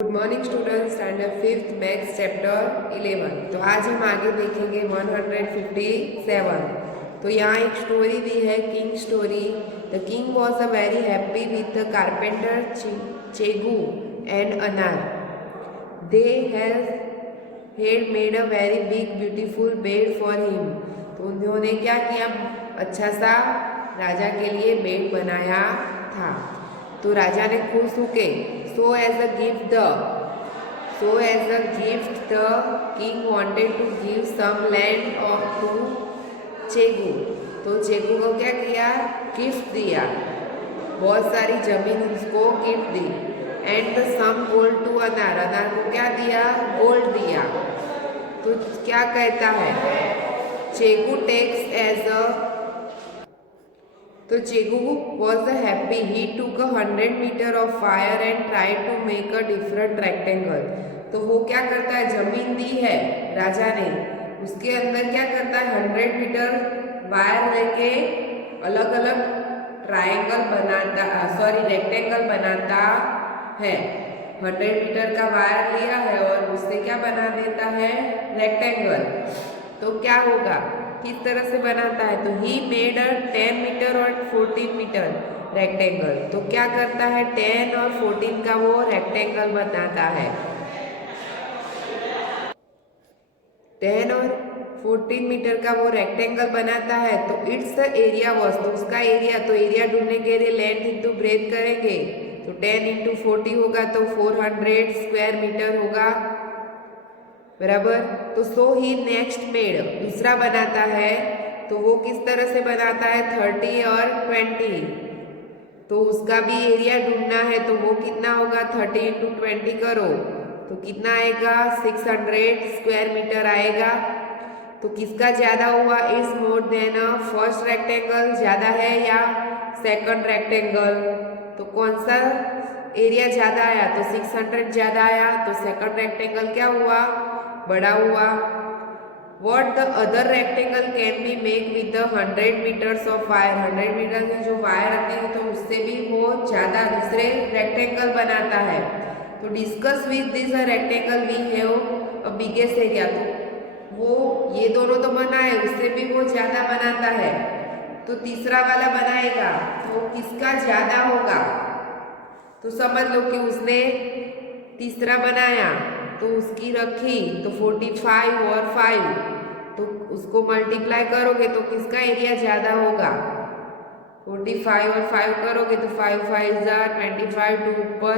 Good morning student, standard fifth maths chapter 11। तो आज हम आगे देखेंगे 157। तो यहाँ एक स्टोरी दी है, king story. The king was a very happy with the carpenter Chegu and Anar. They had made a very big beautiful bed for him. तो उन्होंने क्या किया, अच्छा सा राजा के लिए बेड बनाया था। तो राजा ने खुश होके So as a gift the king wanted to give some land or to Chegu. तो चेगू को क्या किया, गिफ्ट दिया, बहुत सारी जमीन उसको गिफ्ट दी। And the some gold to Anar, Anar को क्या दिया, गोल्ड दिया। तो क्या कहता है, चेगू टेक्स एज अ, तो Chegu was happy. He took 100 metre of fire and try to make a different rectangle. तो वो क्या करता है, जमीन दी है राजा ने, उसके अंदर क्या करता है, 100 मीटर वायर लेके अलग अलग ट्रायंगल बनाता, सॉरी रेक्टेंगल बनाता है। 100 मीटर का वायर लिया है और उससे क्या बना देता है, रेक्टेंगल। तो क्या होगा, किस तरह से बनाता है, तो ही मेड अ 10 मीटर और 14 मीटर रेक्टेंगल। तो क्या करता है, 10 और 14 का वो रेक्टेंगल बनाता है। 10 और 14 मीटर का वो रेक्टेंगल बनाता है। तो इट्स एरिया वॉज, तो उसका एरिया, तो एरिया ढूंढने के लिए लेंथ इंटू ब्रेथ करेंगे। तो 10 इंटू 40 होगा तो 400 स्क्वायर मीटर होगा, बराबर। तो सो ही नेक्स्ट मेड, दूसरा बनाता है। तो वो किस तरह से बनाता है, 30 और 20। तो उसका भी एरिया ढूंढना है। तो वो कितना होगा, 30 इंटू 20 करो तो कितना आएगा, 600 स्क्वायर मीटर आएगा। तो किसका ज्यादा हुआ, is more than a first rectangle, ज्यादा है या सेकंड रेक्टेंगल। तो कौन सा एरिया ज्यादा आया, तो 600 ज्यादा आया। तो सेकंड रेक्टेंगल क्या हुआ, बड़ा हुआ। What the other rectangle can be make with 100 metres of wire, 100 metre की जो वायर आती है तो उससे भी वो ज्यादा दूसरे रेक्टेंगल बनाता है। तो discuss with this rectangle we have a biggest area. तो वो ये दोनों तो बनाए, उससे भी वो ज्यादा बनाता है। तो तीसरा वाला बनाएगा तो किसका ज्यादा होगा। तो समझ लो कि उसने तीसरा बनाया तो उसकी रखी तो 45 और 5, तो उसको मल्टीप्लाई करोगे तो किसका एरिया ज़्यादा होगा, 45 और 5 करोगे तो 5 5 जा 25, 2 ऊपर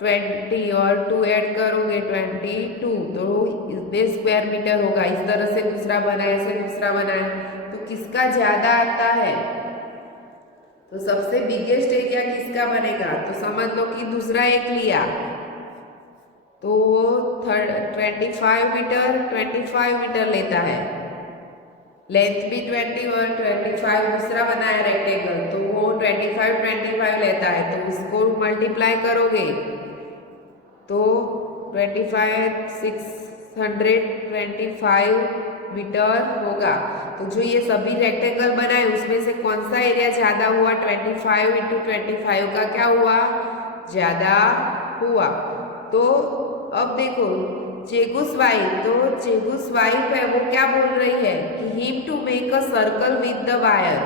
20 और 2 ऐड करोगे 22, तो इसमें स्क्वायर मीटर होगा। इस तरह से दूसरा बनाए, ऐसे दूसरा बनाए, तो किसका ज़्यादा आता है। तो सबसे बिगेस्ट एरिया किसका बनेगा, तो समझ लो कि दूसरा एक लिया तो वो 25 मीटर लेता है, लेंथ भी 20 और 25, दूसरा बनाया रेक्टेंगल तो वो 25 लेता है। तो उसको मल्टीप्लाई करोगे तो 25 625 मीटर होगा। तो जो ये सभी रेक्टेंगल बनाए उसमें से कौन सा एरिया ज़्यादा हुआ, 25 इंटू 25 का क्या हुआ, ज़्यादा हुआ। तो अब देखो चेगुस वाइफ, तो चेगुस वाइफ है वो क्या बोल रही है कि him to make a circle with the wire.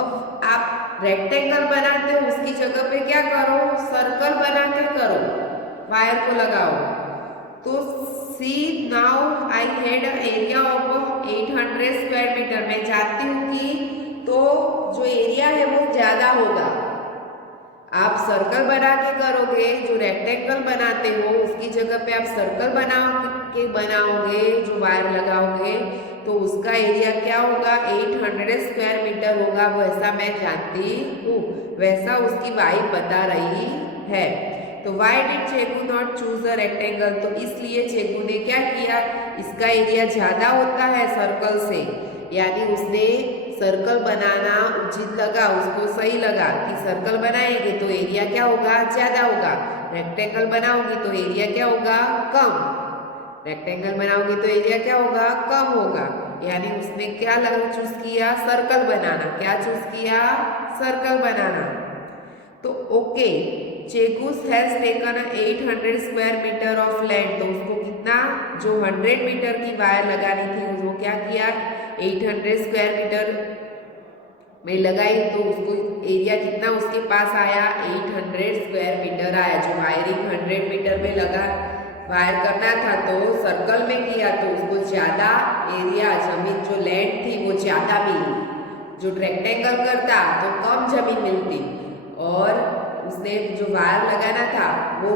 अब आप रेक्टेंगल बनाते हो उसकी जगह पे क्या करो, सर्कल बना के करो, वायर को लगाओ। तो see now I had area of 800 square metre. मैं चाहती हूँ कि तो जो एरिया है वो ज़्यादा होगा। आप सर्कल बना के करोगे, जो रेक्टेंगल बनाते हो उसकी जगह पे आप सर्कल बनाओगे, जो वायर लगाओगे तो उसका एरिया क्या होगा, 800 स्क्वायर मीटर होगा। वैसा मैं जानती हूँ, वैसा उसकी वाइफ बता रही है। तो why did Chegu not choose a rectangle, तो इसलिए चेगू ने क्या किया, इसका एरिया ज्यादा होता है सर्कल से, यानी उसने सर्कल बनाना उचित लगा, उसको सही लगा कि सर्कल बनाएंगे तो एरिया क्या होगा, ज्यादा होगा। रेक्टेंगल बनाओगे तो एरिया क्या होगा, कम। रेक्टेंगल बनाओगे तो एरिया क्या होगा, कम होगा। यानी उसने क्या चूज किया, सर्कल बनाना। क्या चूज किया, सर्कल बनाना। तो ओके, चेकूस has taken 800 square metre of land, तो उसको कितना, जो 100 मीटर की वायर लगानी थी वो क्या किया, 800 स्क्वायर मीटर में लगाई, तो उसको एरिया कितना उसके पास आया, 800 स्क्वायर मीटर आया। जो वायरिंग 100 मीटर में लगा वायर करना था तो सर्कल में किया तो उसको ज़्यादा एरिया, जमीन जो लैंड थी वो ज़्यादा मिली। जो रेक्टेंगल करता तो कम जमीन मिलती, और उसने जो वायर लगाना था वो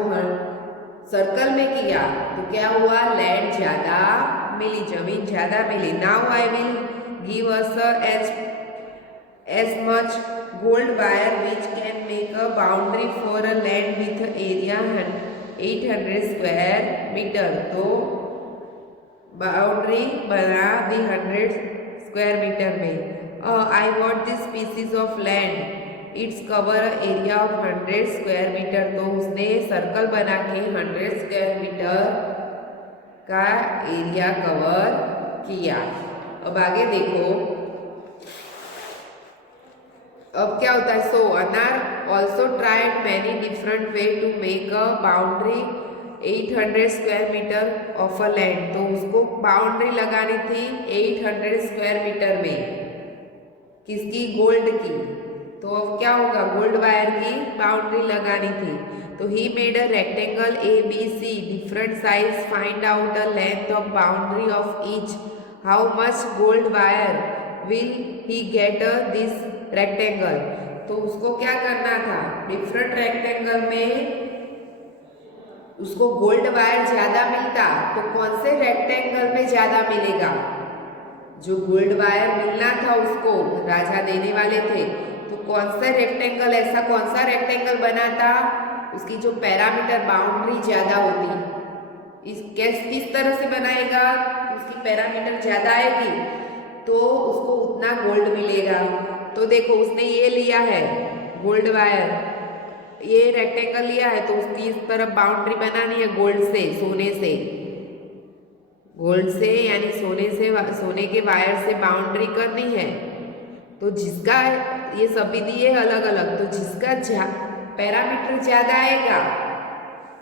सर्कल में किया तो क्या हुआ, लैंड ज़्यादा मिली, जमीन ज़्यादा मिली। Now I will give us as much gold wire which can make a boundary for a land with area 800 square meter, तो बाउंड्री बना दी 100 स्क्वायर मीटर में। I want this species of land it's cover area of 100 square metre, तो उसने circle बना के 100 square metre का area cover किया। अब आगे देखो, अब क्या होता है, so Anar also tried many different way to make a boundary 800 square metre of a land, तो उसको बाउंड्री लगानी थी 800 स्क्वायर मीटर में, किसकी, गोल्ड की। तो अब क्या होगा, गोल्ड वायर की बाउंड्री लगानी थी। तो he made a rectangle A B C different size, find out a length of boundary of each, how much gold wire will he get this rectangle. तो उसको क्या करना था, डिफरेंट रेक्टेंगल में उसको गोल्ड वायर ज्यादा मिलता, तो कौन से रेक्टेंगल में ज्यादा मिलेगा, जो गोल्ड वायर मिलना था उसको राजा देने वाले थे, तो कौन सा रेक्टेंगल, ऐसा कौन सा रेक्टेंगल बनाता उसकी जो पैरामीटर बाउंड्री ज्यादा होती। किस तरह से बनाएगा, उसकी पैरामीटर ज्यादा आएगी तो उसको उतना गोल्ड मिलेगा। तो देखो उसने ये लिया है गोल्ड वायर, ये रेक्टेंगल लिया है, तो उसकी इस तरफ बाउंड्री बनानी है गोल्ड से, सोने से, गोल्ड से यानी सोने से, सोने के वायर से बाउंड्री करनी है। तो जिसका ये सभी दिए अलग अलग, तो जिसका पैरामीटर ज्यादा आएगा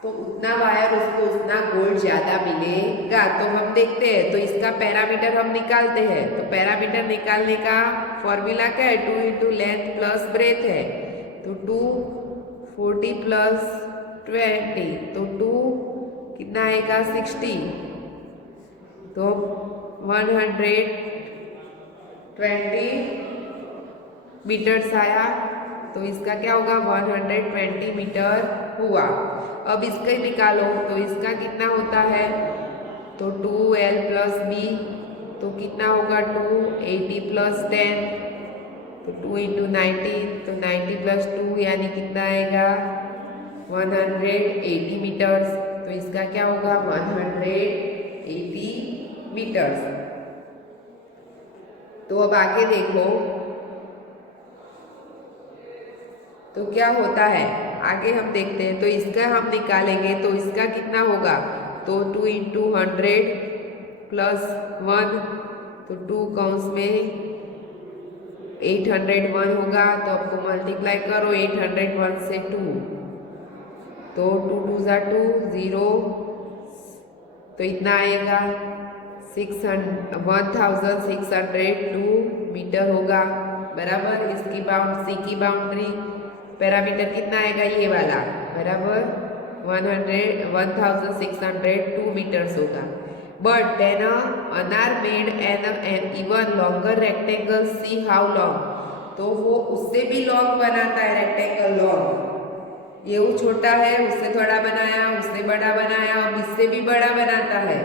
तो उतना वायर उसको उतना गोल्ड ज्यादा मिलेगा। तो हम देखते हैं, तो इसका पैरामीटर हम निकालते हैं। तो पैरामीटर निकालने का फॉर्मूला क्या है, 2 इंटू लेंथ प्लस ब्रेथ है, तो 240 प्लस 20, तो 2 कितना आएगा 60, तो 120 मीटर्स आया, तो इसका क्या होगा 120 मीटर हुआ। अब इसके निकालो, तो इसका कितना होता है, तो 2L प्लस बी, तो कितना होगा 280 प्लस 10, तो 2 इंटू 90, तो 90 प्लस 2 यानी कितना आएगा 180 मीटर्स, तो इसका क्या होगा 180 मीटर्स। तो अब आगे देखो तो क्या होता है, आगे हम देखते हैं। तो इसका हम निकालेंगे, तो इसका कितना होगा, तो 2 इंटू 100 प्लस 1, तो 2 कौंस में 801 होगा, तो आपको मल्टीप्लाई करो 801 से 2, तो 2 2 ज़ा 2 0, तो इतना आएगा 1602 मीटर होगा, बराबर। इसकी सी की बाउंड्री पैरामीटर कितना आएगा, ये वाला, बराबर 1602 मीटर्स होगा। बट देन अनार made an even longer rectangle, see how long, तो वो उससे भी लॉन्ग बनाता है रेक्टेंगल लॉन्ग, ये वो छोटा है उससे थोड़ा बनाया, उससे बड़ा बनाया, और इससे भी बड़ा बनाता है,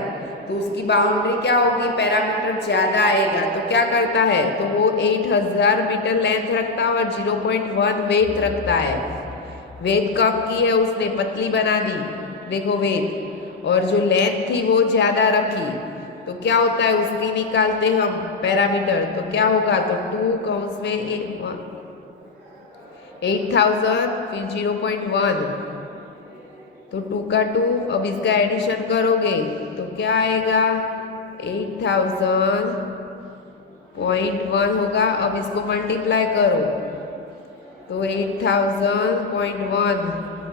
तो उसकी बाउंड्री क्या होगी, पैरामीटर ज्यादा आएगा। तो क्या करता है, तो वो 8000 मीटर लेंथ रखता है और 0.1 वेट रखता है। वेट कम की है उसने, पतली बना दी, देखो वेट, और जो लेंथ थी वो ज्यादा रखी, तो क्या होता है उसकी निकालते हम पैरामीटर, तो क्या होगा, तो 2 कौंस में 8000 फिर 0.1, तो 2 का 2, अब इसका एडिशन करोगे तो क्या आएगा 8000.1 होगा। अब इसको मल्टीप्लाई करो, तो 8000.1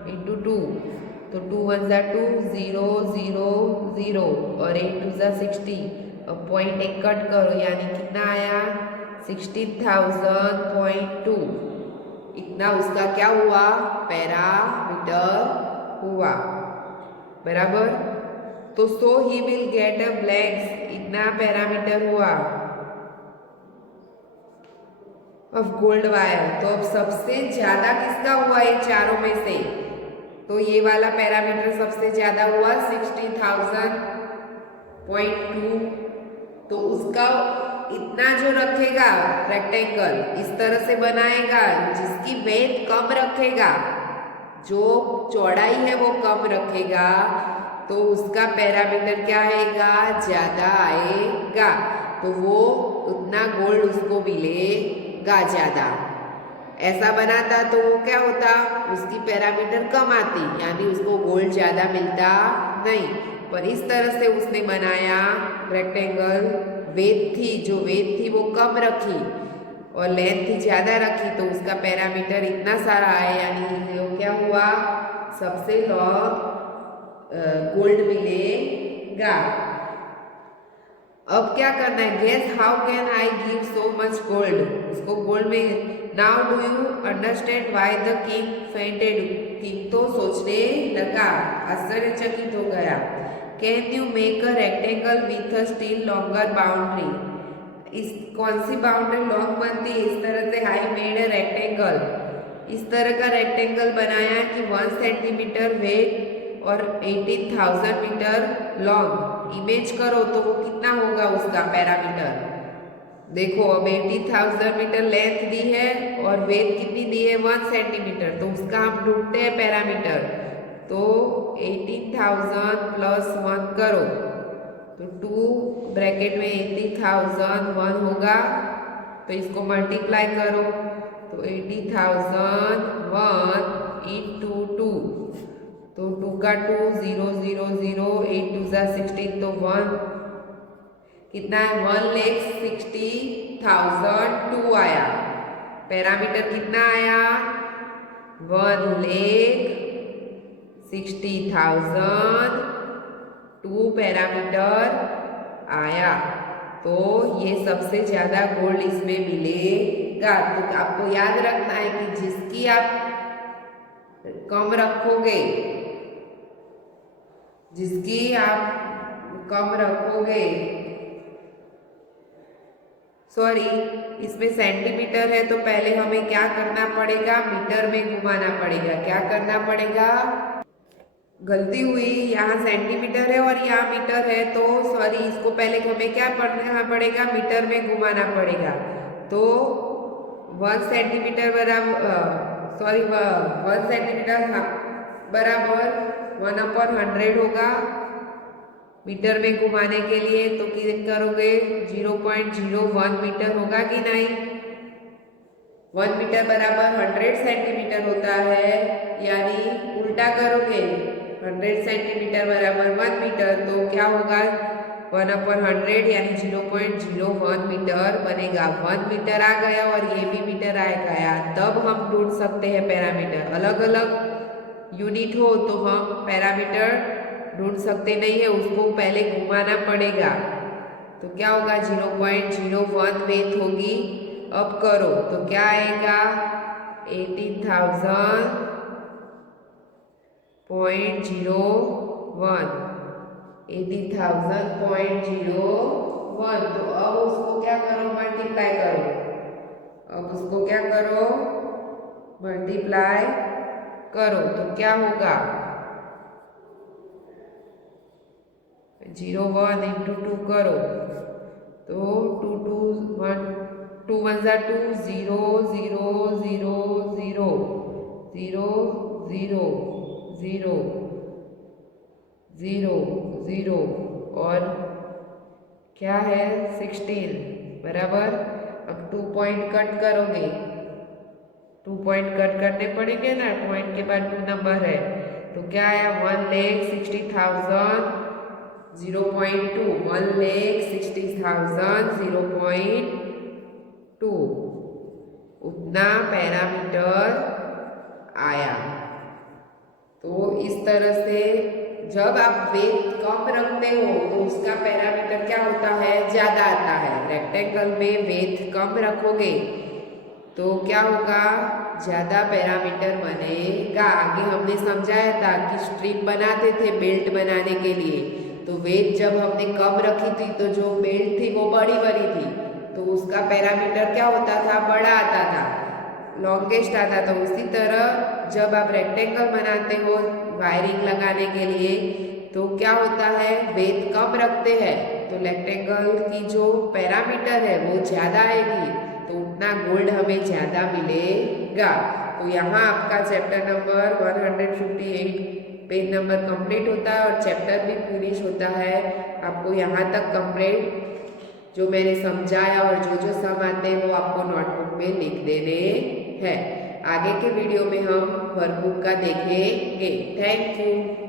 इंटू टू, तो 2 1 ज़ा 2, 0 0 0 और 8 2 ज़ा 16। अब पॉइंट एक कट करो यानी कितना आया 16,000.2। इतना उसका क्या हुआ पैरामीटर हुआ बराबर। तो so he will get a blanks, इतना पैरामीटर हुआ ऑफ गोल्ड वायर। तो अब सबसे ज्यादा किसका हुआ ये चारों में से, तो ये वाला पैरामीटर सबसे ज्यादा हुआ 60,000.2। तो उसका इतना जो रखेगा रेक्टेंगल इस तरह से बनाएगा जिसकी वेट कम रखेगा, जो चौड़ाई है वो कम रखेगा, तो उसका पैरामीटर क्या आएगा ज्यादा आएगा, तो वो उतना गोल्ड उसको मिलेगा ज्यादा। ऐसा बनाता तो वो क्या होता उसकी पैरामीटर कम आती यानी उसको गोल्ड ज्यादा मिलता नहीं। पर इस तरह से उसने बनाया रेक्टेंगल, जो वेट थी वो कम रखी और लेंथ थी ज़्यादा रखी, तो उसका पैरामीटर इतना सारा आया यानी वो क्या हुआ सबसे गोल्ड मिलेगा। अब क्या करना है, guess how can I give so much gold, उसको गोल्ड में। Now do you understand why the king fainted, king तो सोचने लगा, आश्चर्यचकित हो गया। Can you make a rectangle with a still longer boundary, इस कौन सी बाउंड्री लॉन्ग बनती है, इस तरह से आई मेड अ रेक्टेंगल, इस तरह का रेक्टेंगल बनाया कि 1 सेंटीमीटर वेट और 18,000 मीटर लॉन्ग। इमेज करो तो वो कितना होगा उसका पैरामीटर। देखो अब 18,000 मीटर लेंथ दी है और वेट कितनी दी है 1 सेंटीमीटर, तो उसका हम ढूंढते हैं पैरामीटर। तो 18,000 प्लस 1 करो तो 2 ब्रैकेट में 80,001 होगा, तो इसको मल्टीप्लाई करो तो 80,001 इंटू 2, तो 2 का 2 0 0 0 8 2 ज़ा 16, तो 1 कितना है 1,60,002 आया। पैरामीटर कितना आया 1,60,002 पैरामीटर आया। तो ये सबसे ज्यादा गोल्ड इसमें मिलेगा। तो आपको याद रखना है कि जिसकी आप कम रखोगे, जिसकी आप कम रखोगे, सॉरी इसमें सेंटीमीटर है तो पहले हमें क्या करना पड़ेगा मीटर में घुमाना पड़ेगा। क्या करना पड़ेगा, गलती हुई, यहाँ सेंटीमीटर है और यहाँ मीटर है, तो सॉरी इसको पहले हमें क्या पढ़ना पड़ेगा मीटर में घुमाना पड़ेगा। तो 1 सेंटीमीटर बराबर सॉरी 1 सेंटीमीटर बराबर 1/100 होगा मीटर में घुमाने के लिए। तो कितना करोगे 0.01 मीटर होगा कि नहीं। 1 मीटर बराबर 100 सेंटीमीटर होता है, यानी उल्टा करोगे 100 सेंटीमीटर बराबर 1 मीटर, तो क्या होगा 1/100 यानी 0.01 मीटर बनेगा। 1 मीटर आ गया और ये भी मीटर आएगा, तब हम ढूंढ सकते हैं पैरामीटर। अलग अलग यूनिट हो तो हम पैरामीटर ढूंढ सकते नहीं है, उसको पहले घुमाना पड़ेगा। तो क्या होगा 0.01 वेट होगी। अब करो तो क्या आएगा 18,000.01 80,000.01। तो अब उसको क्या करो मल्टीप्लाई करो, अब उसको क्या करो मल्टीप्लाई करो तो क्या होगा 0.1 इंटू 2 करो तो 2 2 1 2 1 ज़ा 2 0 0 0 0 0 0 0 0 0 और क्या है 16 बराबर। अब 2 पॉइंट कट करोगे, 2 पॉइंट कट करने पड़ेंगे ना, पॉइंट के बाद 2 नंबर है, तो क्या आया 1,60,000 0.2 1,60,000 0.2 उतना पैरामीटर आया। तो इस तरह से जब आप वेट कम रखते हो तो उसका पैरामीटर क्या होता है, ज़्यादा आता है। रेक्टेंगल में वेट कम रखोगे तो क्या होगा, ज़्यादा पैरामीटर बनेगा। आगे हमने समझाया था कि स्ट्रिप बनाते थे बेल्ट बनाने के लिए, तो वेट जब हमने कम रखी थी तो जो बेल्ट थी वो बड़ी बनी थी, तो उसका पैरामीटर क्या होता था, बड़ा आता था, लॉन्गेस्ट आता था। उसी तरह जब आप रेक्टेंगल बनाते हो वायरिंग लगाने के लिए तो क्या होता है, वेट कम रखते हैं तो रेक्टेंगल की जो पैरामीटर है वो ज़्यादा आएगी, तो उतना गोल्ड हमें ज़्यादा मिलेगा। तो यहाँ आपका chapter number 158 page number complete होता है और चैप्टर भी फिनिश होता है। आपको यहाँ तक कंप्लीट जो मैंने समझाया और जो जो सम आते हैं वो आपको नोटबुक में लिख देने हैं। आगे के वीडियो में हम वर्कबुक का देखेंगे। Thank you.